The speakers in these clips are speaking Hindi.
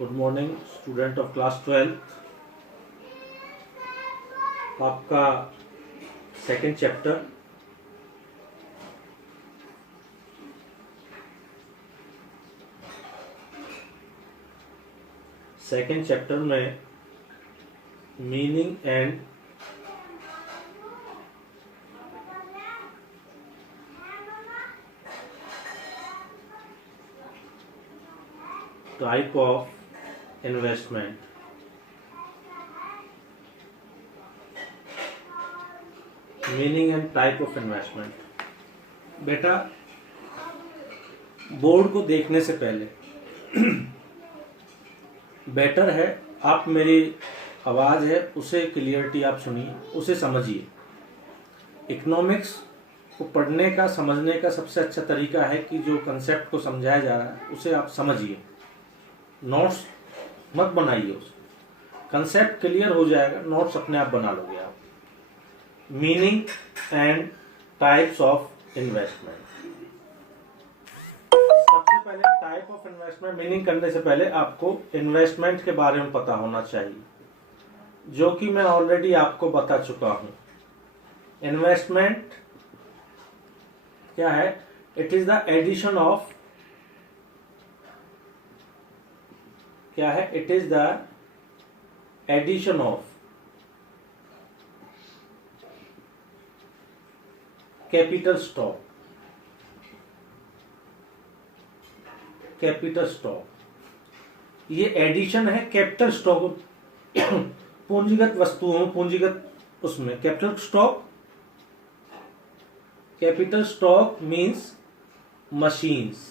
Good morning student of class 12। आपका सेकंड चैप्टर में meaning and type of investment. Meaning and type of investment. बेटा, बोर्ड को देखने से पहले बेटर है आप मेरी आवाज़ है उसे क्लियरिटी आप सुनिए, उसे समझिए। इकोनॉमिक्स को पढ़ने का समझने का सबसे अच्छा तरीका है कि जो कंसेप्ट को समझाया जा रहा है उसे आप समझिए, नोट्स मत बनाइए। उसे कंसेप्ट क्लियर हो जाएगा, नोट्स अपने आप बना लोगे आप। Meaning and types of investment. सबसे पहले टाइप ऑफ इन्वेस्टमेंट मीनिंग करने से पहले आपको इन्वेस्टमेंट के बारे में पता होना चाहिए, जो कि मैं ऑलरेडी आपको बता चुका हूं। इन्वेस्टमेंट क्या है? It is the addition of, क्या है? It is the addition of capital stock. Capital stock ये एडिशन है कैपिटल स्टॉक, पूंजीगत वस्तुओं, पूंजीगत उसमें capital stock. Capital stock means machines,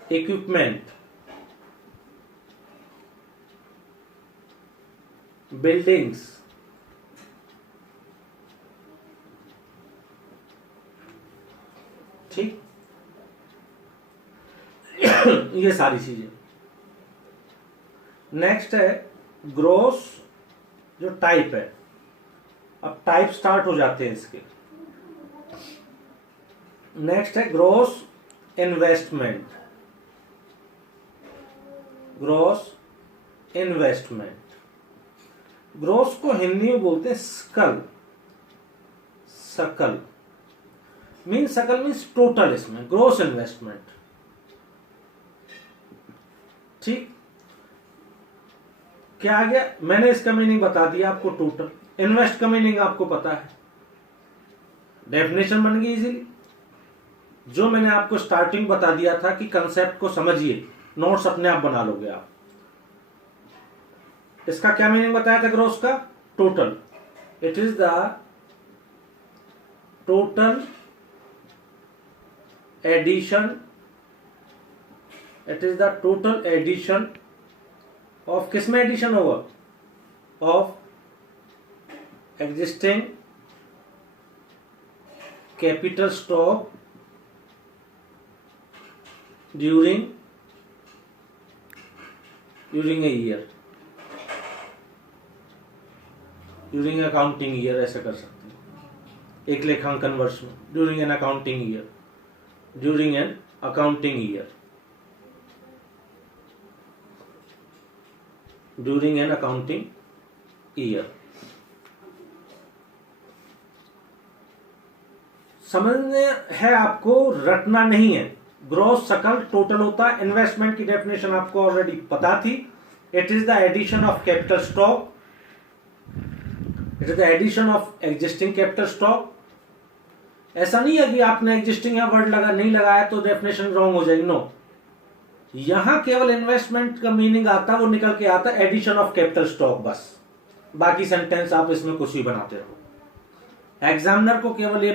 equipment, buildings, ठीक ये सारी चीजें। नेक्स्ट है ग्रोस, जो टाइप है। अब टाइप स्टार्ट हो जाते हैं इसके। नेक्स्ट है gross investment. Gross investment, gross को हिंदी में बोलते हैं सकल। सकल मीन्स, सकल मीन्स टोटल, इसमें ग्रोस इन्वेस्टमेंट। ठीक, क्या आ गया? मैंने इसका मीनिंग बता दिया आपको। टोटल इन्वेस्ट का मीनिंग आपको पता है, डेफिनेशन बन गई इजीली। जो मैंने आपको स्टार्टिंग बता दिया था कि कंसेप्ट को समझिए, नोट्स अपने आप बना लोगे आप। इसका क्या मीनिंग बताया था ग्रोस का? Total. It is the total addition, it is the total addition of, किसमें एडिशन होगा? Of existing capital stock during a year, during accounting year, ऐसा कर सकते हैं एक लेखांकन वर्ष में। During an accounting year, during an accounting year, during an accounting year. समझने है आपको, रटना नहीं है। ग्रोस सकल टोटल होता है। इन्वेस्टमेंट की डेफिनेशन आपको ऑलरेडी पता थी। It is the addition of capital stock, it is the addition of existing capital stock. ऐसा नहीं है कि आपने एग्जिस्टिंग या वर्ड लगा नहीं लगाया तो डेफिनेशन रॉन्ग हो जाएगी। नो, यहां केवल इन्वेस्टमेंट का मीनिंग आता है, वो निकल के आता है एडिशन ऑफ कैपिटल स्टॉक, बस। बाकी सेंटेंस आप इसमें कुछ भी बनाते रहो। एग्जामिनर को केवल ये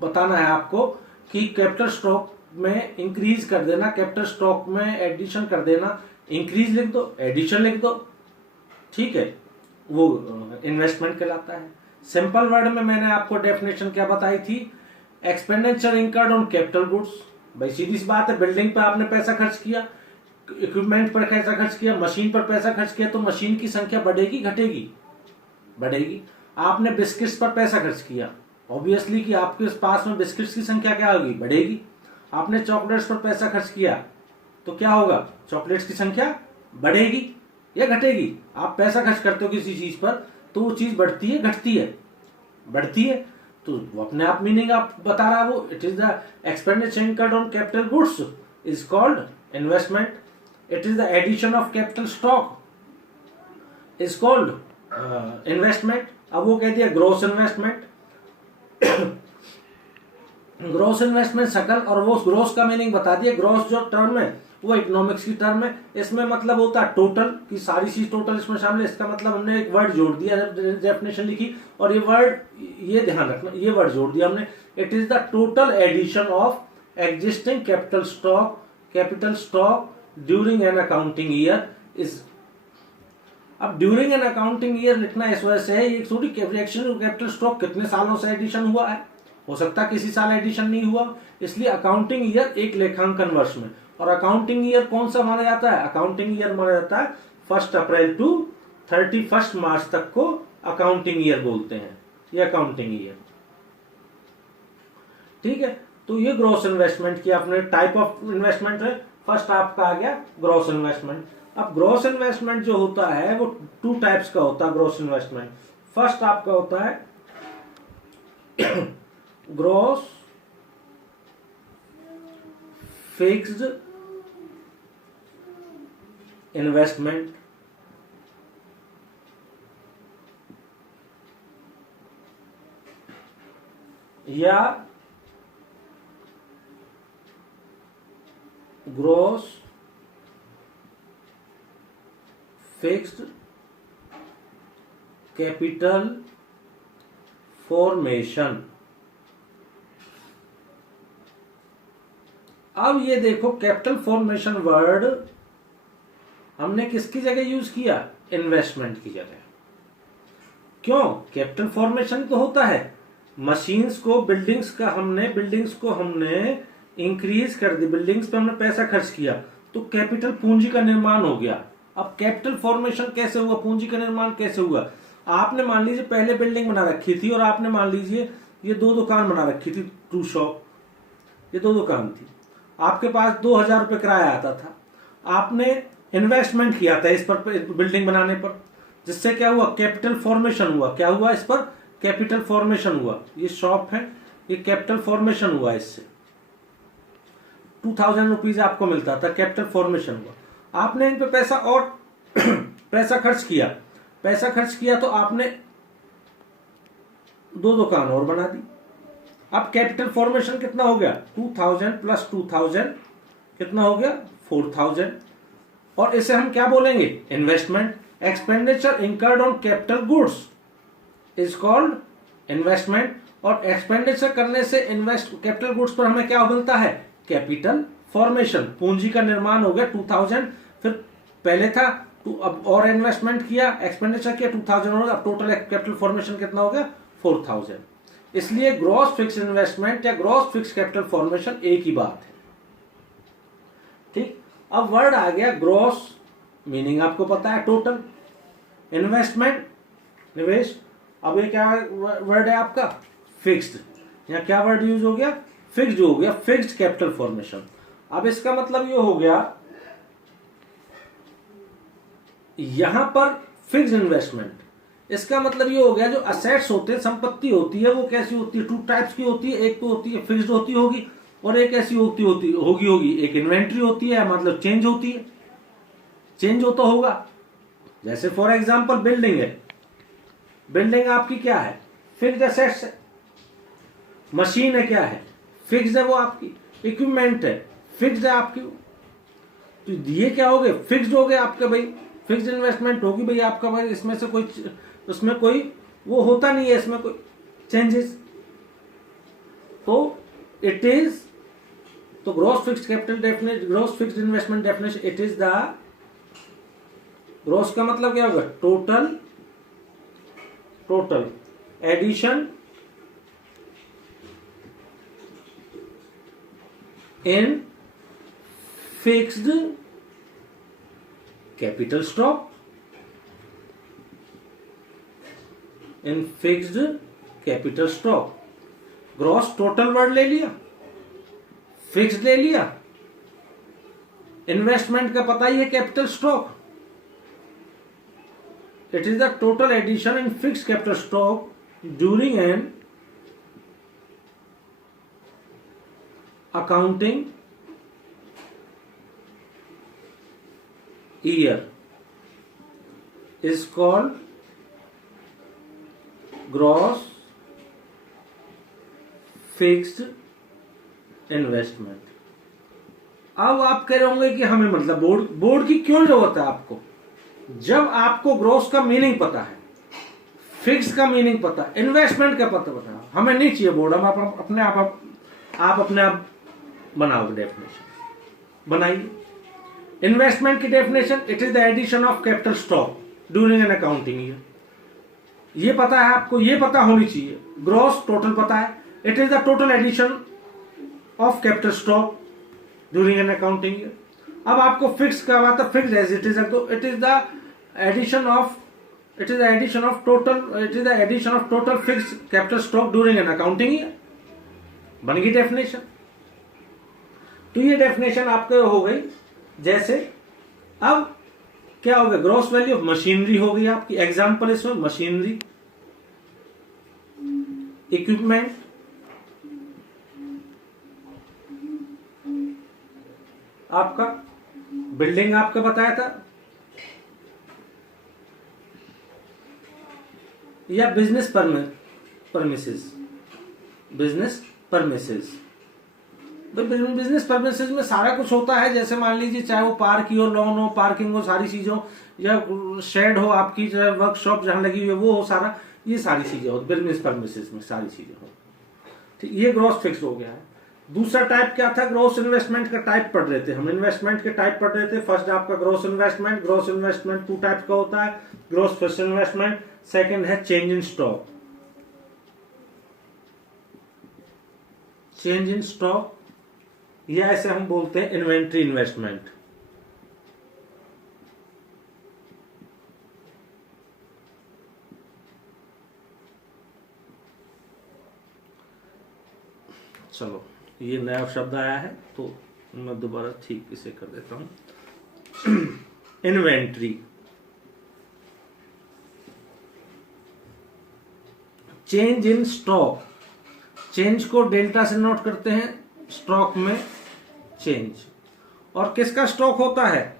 बताना है आपको कि कैपिटल स्टॉक में इंक्रीज कर देना, कैपिटल स्टॉक में एडिशन कर देना। इंक्रीज लिख दो, एडिशन लिख दो, ठीक है, वो इन्वेस्टमेंट कहलाता है। सिंपल वर्ड में मैंने आपको डेफिनेशन क्या बताई थी? Expenditure incurred on capital goods. भाई सीधी सी बात है, बिल्डिंग पर आपने पैसा खर्च किया, इक्विपमेंट पर पैसा खर्च किया, मशीन पर पैसा खर्च किया, तो मशीन की संख्या बढ़ेगी घटेगी? बढ़ेगी। आपने बिस्किट्स पर पैसा खर्च किया, ऑब्वियसली कि आपके पास में बिस्किट्स की संख्या क्या होगी? बढ़ेगी। आपने चॉकलेट्स पर पैसा खर्च किया तो क्या होगा, चॉकलेट्स की संख्या बढ़ेगी या घटेगी। आप पैसा खर्च करते हो किसी चीज पर तो वो चीज बढ़ती है घटती है, बढ़ती है, तो वो अपने आप मीनिंग आप बता रहा है वो। It is the expenditure incurred on capital goods is called investment. It is the addition of capital stock is called investment. अब वो कह दिया ग्रॉस इन्वेस्टमेंट। ग्रॉस इन्वेस्टमेंट सकल, और वो ग्रॉस का मीनिंग बता दिया। ग्रॉस जो टर्म है वो इकोनॉमिक्स की टर्म है। इसमें मतलब होता है टोटल की सारी चीज टोटल इसमें शामिल है। इसका मतलब हमने एक वर्ड जोड़ दिया जब डेफिनेशन लिखी, और ये वर्ड, ये ध्यान रखना, ये वर्ड जोड़ दिया हमने। It is the total addition of existing capital stock during an accounting year is. अब ड्यूरिंग एन अकाउंटिंग ईयर लिखना इस वजह से है, ये थोड़ी कैपिटल स्टॉक कितने सालों से एडिशन हुआ है, हो सकता है किसी साल एडिशन नहीं हुआ, इसलिए अकाउंटिंग ईयर एक लेखांकन वर्ष में। और अकाउंटिंग ईयर कौन सा माना जाता है, अकाउंटिंग ईयर माना जाता है 1 अप्रैल टू 31 मार्च तक को अकाउंटिंग ईयर बोलते हैं, ये अकाउंटिंग ईयर। ठीक है, तो ये ग्रॉस इन्वेस्टमेंट की अपने टाइप ऑफ इन्वेस्टमेंट है। फर्स्ट आपका आ गया ग्रॉस इन्वेस्टमेंट। अब ग्रॉस इन्वेस्टमेंट जो होता है वो 2 टाइप्स का होता है ग्रॉस इन्वेस्टमेंट। फर्स्ट आपका होता है ग्रॉस फिक्स्ड इन्वेस्टमेंट, या ग्रॉस फिक्स्ड कैपिटल फॉर्मेशन। अब ये देखो कैपिटल फॉर्मेशन वर्ड हमने किसकी जगह यूज किया, इन्वेस्टमेंट की जगह। क्यों, कैपिटल फॉर्मेशन तो होता है मशीन्स को, बिल्डिंग्स को हमने इंक्रीज कर दी, बिल्डिंग्स पे हमने पैसा खर्च किया तो कैपिटल पूंजी का निर्माण हो गया। अब कैपिटल फॉर्मेशन कैसे हुआ, पूंजी का निर्माण कैसे हुआ। आपने मान लीजिए पहले बिल्डिंग बना रखी थी और आपने मान लीजिए ये 2 दुकान बना रखी थी, 2 शॉप, ये 2 दुकान थी, आपके पास 2000 रुपये किराया आता था। आपने इन्वेस्टमेंट किया था इस पर बिल्डिंग बनाने पर, जिससे क्या हुआ, कैपिटल फॉर्मेशन हुआ। क्या हुआ, इस पर कैपिटल फॉर्मेशन हुआ। ये शॉप है, ये कैपिटल फॉर्मेशन हुआ, इससे 2000 रुपीज आपको मिलता था, कैपिटल फॉर्मेशन हुआ। आपने इन पे पैसा और पैसा खर्च किया तो आपने 2 दुकान और बना दी। अब कैपिटल फॉर्मेशन कितना हो गया, 2000 प्लस 2000 कितना हो गया, 4000। और इसे हम क्या बोलेंगे, investment. Expenditure incurred on capital goods is called investment. और एक्सपेंडिचर करने से कैपिटल गुड्स पर हमें क्या मिलता है, कैपिटल फॉर्मेशन, पूंजी का निर्माण हो गया 2000। फिर पहले था अब और इन्वेस्टमेंट किया, एक्सपेंडिचर किया 2000 और अब टोटल कैपिटल फॉर्मेशन कितना हो गया, 4000। इसलिए ग्रॉस फिक्स्ड इन्वेस्टमेंट या ग्रॉस फिक्स्ड कैपिटल फॉर्मेशन एक ही बात है। ठीक, अब वर्ड आ गया ग्रॉस, मीनिंग आपको पता है टोटल, इन्वेस्टमेंट निवेश। अब ये क्या वर्ड है आपका, फिक्स्ड, या क्या वर्ड यूज हो गया, फिक्स्ड हो गया, फिक्स्ड कैपिटल फॉर्मेशन। अब इसका मतलब ये हो गया, यहां पर फिक्स्ड इन्वेस्टमेंट, इसका मतलब ये हो गया जो असेट्स होते हैं, संपत्ति होती है, वो कैसी होती है, 2 टाइप्स की होती है। एक तो होती है फिक्स्ड होती होगी, और एक ऐसी होगी एक इन्वेंट्री होती है, मतलब चेंज होती है, चेंज होता होगा। जैसे फॉर एग्जांपल बिल्डिंग है, बिल्डिंग आपकी क्या है, फिक्स्ड एसेट्स है। मशीन है, क्या है, फिक्स्ड है वो आपकी। इक्विपमेंट है, फिक्स्ड है आपकी। तो ये क्या हो गए, फिक्स्ड हो गए आपके भाई, फिक्स्ड इन्वेस्टमेंट होगी भाई आपका भाई। इसमें से कोई, उसमें कोई वो होता नहीं है, इसमें कोई चेंजेस। तो इट इज, तो gross fixed capital definition, gross fixed investment definition, it is the, gross का मतलब क्या होगा, total addition in fixed capital stock, in fixed capital stock. Gross total word ले लिया, फिक्स्ड ले लिया, इन्वेस्टमेंट का पता ही है capital stock, it is the total addition in fixed capital stock during an accounting year is called gross fixed investment। अब आप कह रहे होंगे कि हमें मतलब बोर्ड की क्यों जरूरत है आपको, जब आपको ग्रोस का मीनिंग पता है, फिक्स का मीनिंग पता है, इन्वेस्टमेंट का पता है, हमें नहीं चाहिए बोर्ड, हम आप अपने आप बनाओ डेफिनेशन, बनाइए। इन्वेस्टमेंट की definition, it is the addition of capital stock during an accounting year, ये पता है आपको, ये पता होनी चाहिए। ग्रॉस टोटल पता है, it is the total addition of capital stock during an accounting year. अब आपको फिक्स का बात है, फिक्स एज इट इज, तो it is the addition of total fix capital stock during an accounting year, बन गई डेफिनेशन। तो ये डेफिनेशन आपके हो गई। जैसे अब क्या हो गया, ग्रॉस वैल्यू ऑफ मशीनरी हो गई आपकी, एग्जांपल इसमें मशीनरी, इक्विपमेंट, आपका बिल्डिंग आपका बताया था, या बिजनेस परमिसेस, बिजनेस परमिसेस में सारा कुछ होता है। जैसे मान लीजिए चाहे वो पार्क हो, लॉन हो, पार्किंग हो, सारी चीजें हो, या शेड हो आपकी, चाहे वर्कशॉप जहां लगी हुई है वो हो, सारा ये सारी चीजें हो बिजनेस परमिसेस में, सारी चीजें हो। ठीक, ये ग्रॉस फिक्स हो गया है। दूसरा टाइप क्या था, ग्रॉस इन्वेस्टमेंट का टाइप पढ़ रहे थे हम, इन्वेस्टमेंट के टाइप पढ़ रहे थे। फर्स्ट आपका ग्रॉस इन्वेस्टमेंट 2 टाइप का होता है, ग्रॉस फिक्स इन्वेस्टमेंट, सेकंड है change in stock. Change in stock या ऐसे हम बोलते हैं इन्वेंट्री इन्वेस्टमेंट। चलो ये नया शब्द आया है तो मैं दोबारा ठीक इसे कर देता हूं। Inventory, change in stock, change को डेल्टा से नोट करते हैं, स्टॉक में चेंज। और किसका स्टॉक होता है,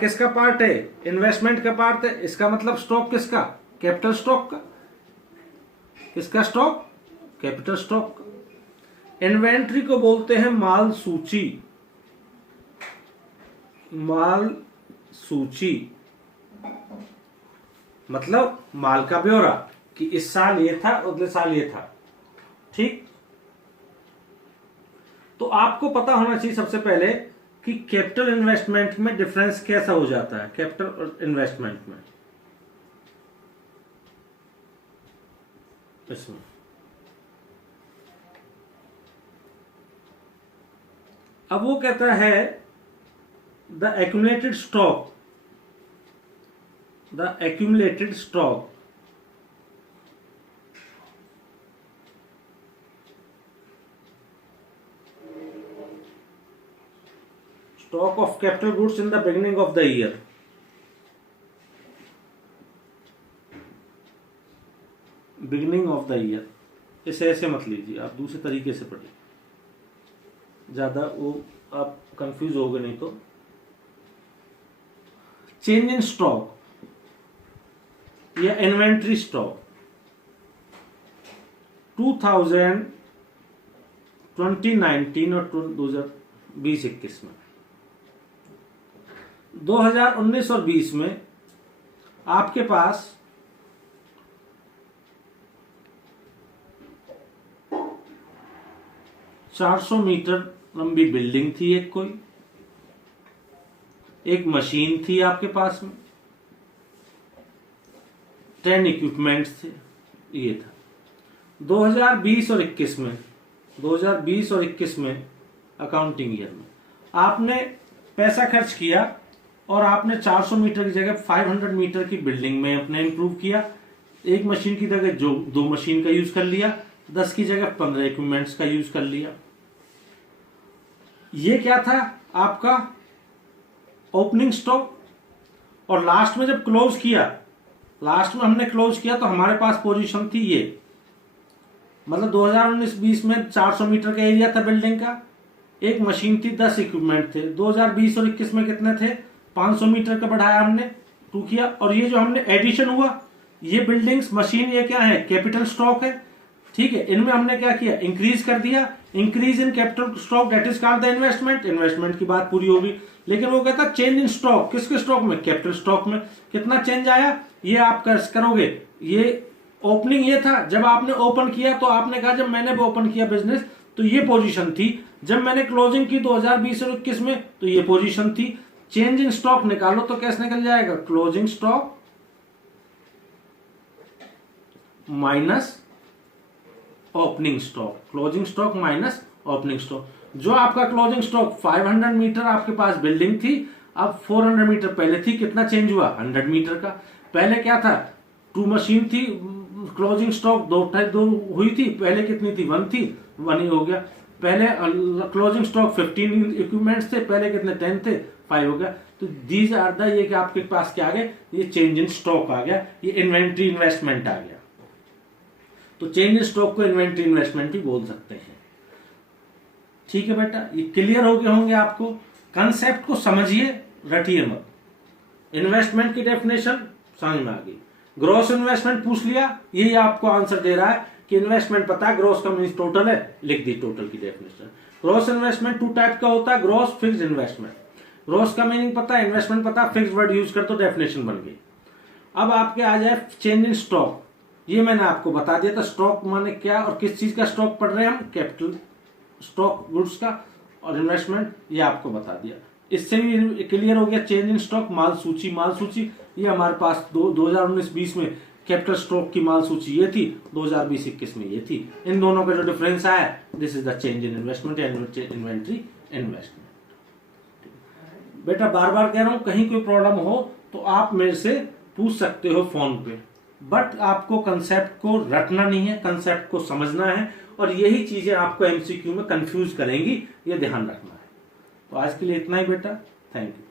किसका पार्ट है, इन्वेस्टमेंट का पार्ट है। इसका मतलब स्टॉक किसका, कैपिटल स्टॉक का। किसका स्टॉक, कैपिटल स्टॉक का। इन्वेंट्री को बोलते हैं माल सूची, माल सूची मतलब माल का ब्यौरा, कि इस साल ये था, अगले साल ये था। ठीक, तो आपको पता होना चाहिए सबसे पहले कि कैपिटल इन्वेस्टमेंट में डिफरेंस कैसा हो जाता है, कैपिटल और इन्वेस्टमेंट में। इसमें अब वो कहता है the accumulated stock, stock of capital goods in the beginning of the year। Beginning of the year, इसे ऐसे मत लीजिए, आप दूसरे तरीके से पढ़िए, ज्यादा वो आप कंफ्यूज हो गए नहीं तो। चेंज इन स्टॉक या इन्वेंट्री स्टॉक 2019 और 2020-21 में, 2019 और 20 में आपके पास ,400 मीटर लंबी बिल्डिंग थी, एक मशीन थी आपके पास में, 10 इक्विपमेंट्स थे, ये था। 2020 और 21 में अकाउंटिंग ईयर में आपने पैसा खर्च किया और आपने 400 मीटर की जगह 500 मीटर की बिल्डिंग में अपने इंप्रूव किया। एक मशीन की जगह जो 2 मशीन का यूज कर लिया, 10 की जगह 15 इक्विपमेंट्स का यूज कर लिया। ये क्या था आपका ओपनिंग स्टॉक, और लास्ट में जब क्लोज किया, लास्ट में हमने क्लोज किया तो हमारे पास पोजीशन थी ये, मतलब 2019-20 में 400 मीटर का एरिया था बिल्डिंग का, एक मशीन थी, 10 इक्विपमेंट थे। 2020 और 21 में कितने थे, 500 मीटर का बढ़ाया हमने, 2 किया। और ये जो हमने एडिशन हुआ, ये बिल्डिंग्स मशीन ये क्या है, कैपिटल स्टॉक है, ठीक है। इनमें हमने क्या किया, इंक्रीज कर दिया, increase in capital stock that is called the investment. Investment की बात पूरी होगी, लेकिन वो कहता चेंज इन स्टॉक, किसके स्टॉक में, कैपिटल स्टॉक में। कितना चेंज आया ये आप करोगे, ये ओपनिंग ये था, जब आपने ओपन किया तो आपने कहा जब मैंने ओपन किया बिजनेस तो ये पोजीशन थी, जब मैंने क्लोजिंग की 2020 और 21 में तो ये पोजीशन थी। चेंज इन स्टॉक निकालो तो कैसे निकल जाएगा, closing stock minus opening stock, closing stock minus opening stock. जो आपका क्लोजिंग स्टॉक 500 मीटर आपके पास बिल्डिंग थी, अब 400 मीटर पहले थी, कितना चेंज हुआ, 100 मीटर का। पहले क्या था, 2 मशीन थी, क्लोजिंग स्टॉक 2 हुई थी, पहले कितनी थी, 1 थी, 1 ही हो गया। पहले क्लोजिंग स्टॉक 15 इक्विपमेंट्स थे, पहले कितने 10 थे, 5 हो गया। तो दीज आर द, ये कि आपके पास क्या आ गया, ये चेंज इन स्टॉक आ गया, ये इन्वेंट्री इन्वेस्टमेंट आ गया। तो चेंज इन स्टॉक को इन्वेंट्री इन्वेस्टमेंट भी बोल सकते हैं, ठीक है बेटा। ये क्लियर हो गए होंगे आपको, कंसेप्ट को समझिए, रटिए मत। इन्वेस्टमेंट की डेफिनेशन समझ में आ गई। ग्रॉस इन्वेस्टमेंट पूछ लिया, यही आपको आंसर दे रहा है कि इन्वेस्टमेंट पता है, ग्रॉस का मीन्स टोटल है, लिख दी टोटल की डेफिनेशन। ग्रॉस इन्वेस्टमेंट 2 टाइप का होता है, ग्रॉस, फिक्स्ड इन्वेस्टमेंट। ग्रॉस का मीनिंग पता है, इन्वेस्टमेंट पता है, फिक्स्ड वर्ड यूज कर तो डेफिनेशन बन गई। अब आपके आ जाए चेंज इन स्टॉक, ये मैंने आपको बता दिया था, स्टॉक माने क्या और किस चीज का स्टॉक पढ़ रहे हैं हम, कैपिटल स्टॉक गुड्स का, और इन्वेस्टमेंट ये आपको बता दिया। इससे भी क्लियर हो गया, चेंज इन स्टॉक माल सूची, माल सूची ये हमारे पास 2019-20 में कैपिटल स्टॉक की माल सूची ये थी, 2020-21 में ये थी। इन दोनों का जो डिफरेंस आया, this is the change in investment and inventory investment. बेटा बार बार कह रहा हूं, कहीं कोई प्रॉब्लम हो तो आप मेरे से पूछ सकते हो फोन पे, बट आपको कंसेप्ट को रटना नहीं है, कंसेप्ट को समझना है, और यही चीजें आपको एमसीक्यू में कंफ्यूज करेंगी, ये ध्यान रखना है। तो आज के लिए इतना ही बेटा, थैंक यू।